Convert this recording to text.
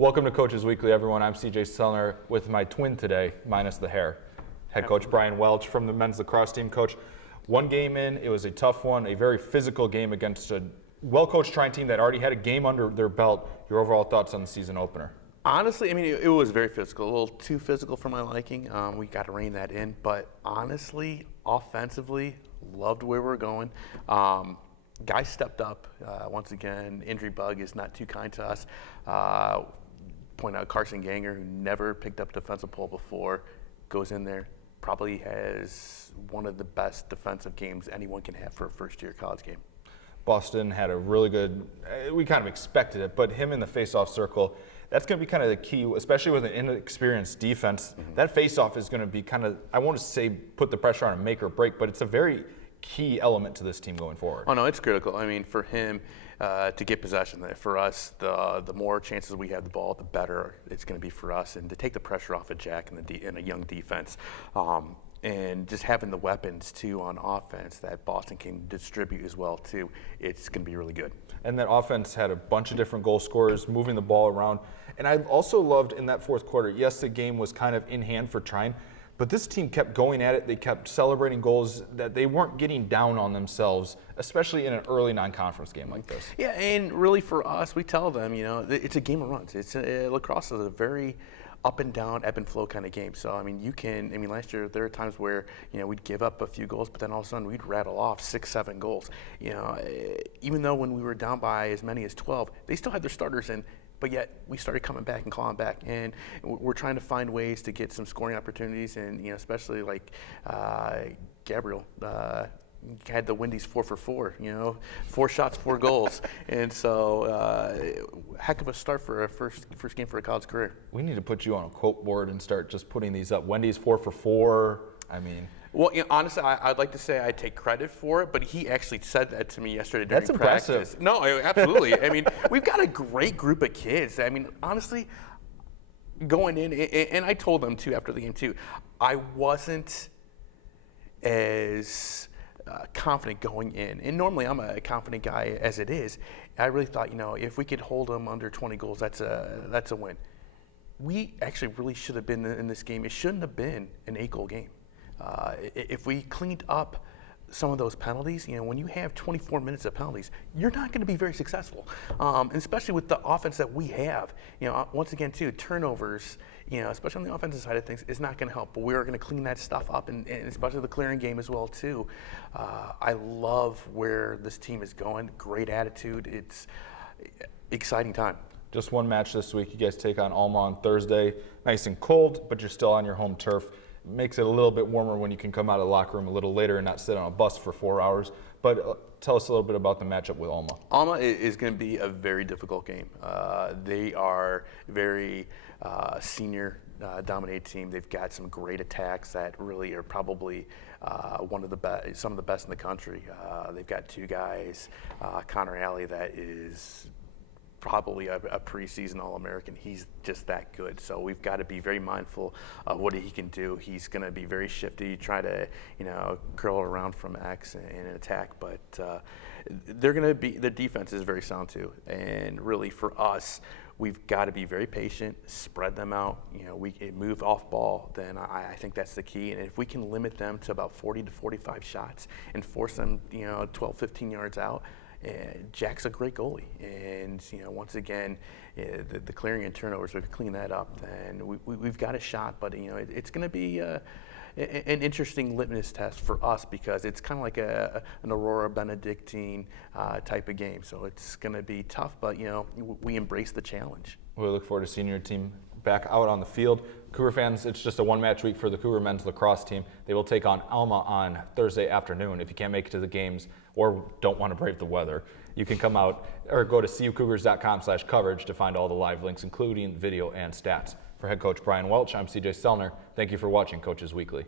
Welcome to Coaches Weekly, everyone. I'm CJ Sellner with my twin today, minus the hair. Head Coach Brian Welch from the men's lacrosse team. Coach, one game in, it was a tough one, a very physical game against a well-coached Trine team that already had a game under their belt. Your overall thoughts on the season opener? Honestly, I mean, it was very physical, a little too physical for my liking. We got to rein that in. But honestly, offensively, loved where we're going. Guys stepped up. Once again, injury bug is not too kind to us. Point out Carson Ganger, who never picked up defensive pole before, goes in there, probably has one of the best defensive games anyone can have for a first-year college game. Boston had a really good, we kind of expected it, but him in the face-off circle, that's going to be kind of the key, especially with an inexperienced defense. Mm-hmm. That face-off is going to be kind of, I won't say put the pressure on and make or break, but it's a very key element to this team going forward. Oh, no, it's critical. I mean, for him to get possession, for us, the more chances we have the ball, the better it's going to be for us, and to take the pressure off of Jack and a young defense. And just having the weapons, too, on offense that Boston can distribute as well, too, it's going to be really good. And that offense had a bunch of different goal scorers, moving the ball around. And I also loved in that fourth quarter, yes, the game was kind of in hand for Trine, but this team kept going at it. They kept celebrating goals, that they weren't getting down on themselves, especially in an early non-conference game like this. Yeah, and really for us, we tell them, it's a game of runs. Lacrosse is a very up and down, ebb and flow kind of game. So, last year there were times where, we'd give up a few goals, but then all of a sudden we'd rattle off 6-7 goals. Even though when we were down by as many as 12, they still had their starters in, but yet we started coming back and clawing back. And we're trying to find ways to get some scoring opportunities, and, especially like Gabriel, had the Wendy's 4 for 4, 4 shots, 4 goals. And so heck of a start for a first game for a college career. We need to put you on a quote board and start just putting these up. Wendy's 4 for 4. Well, honestly, I'd like to say I take credit for it, but he actually said that to me yesterday during practice. That's impressive. No, absolutely. We've got a great group of kids. Honestly, going in, and I told them too after the game too, I wasn't as confident going in. And normally I'm a confident guy as it is. I really thought, if we could hold them under 20 goals, that's a win. We actually really should have been in this game. It shouldn't have been an 8-goal game. If we cleaned up some of those penalties, when you have 24 minutes of penalties, you're not going to be very successful, especially with the offense that we have. Once again, too, turnovers, especially on the offensive side of things, is not going to help. But we are going to clean that stuff up, and especially the clearing game as well, too. I love where this team is going. Great attitude. It's exciting time. Just one match this week. You guys take on Alma on Thursday. Nice and cold, but you're still on your home turf. Makes it a little bit warmer when you can come out of the locker room a little later and not sit on a bus for 4 hours. But tell us a little bit about the matchup with Alma. Alma is going to be a very difficult game. They are very senior dominated team. They've got some great attacks that really are probably one of the best, some of the best in the country. They've got 2 guys, Connor Alley, that is probably a preseason All-American. He's just that good. So we've got to be very mindful of what he can do. He's going to be very shifty, try to, curl around from X and attack. But they're going to be, the defense is very sound too. And really for us, we've got to be very patient, spread them out. We move off ball, then I think that's the key. And if we can limit them to about 40 to 45 shots and force them, 12, 15 yards out, Jack's a great goalie, and once again, the clearing and turnovers, we can clean that up, then we've got a shot. But it's going to be an interesting litmus test for us, because it's kind of like an Aurora Benedictine type of game. So it's going to be tough, but we embrace the challenge. We look forward to seeing your team back out on the field. Cougar fans, it's just a one-match week for the Cougar men's lacrosse team. They will take on Alma on Thursday afternoon. If you can't make it to the games or don't want to brave the weather, you can come out or go to cucougars.com/coverage to find all the live links, including video and stats. For head coach Brian Welch, I'm CJ Sellner. Thank you for watching Coaches Weekly.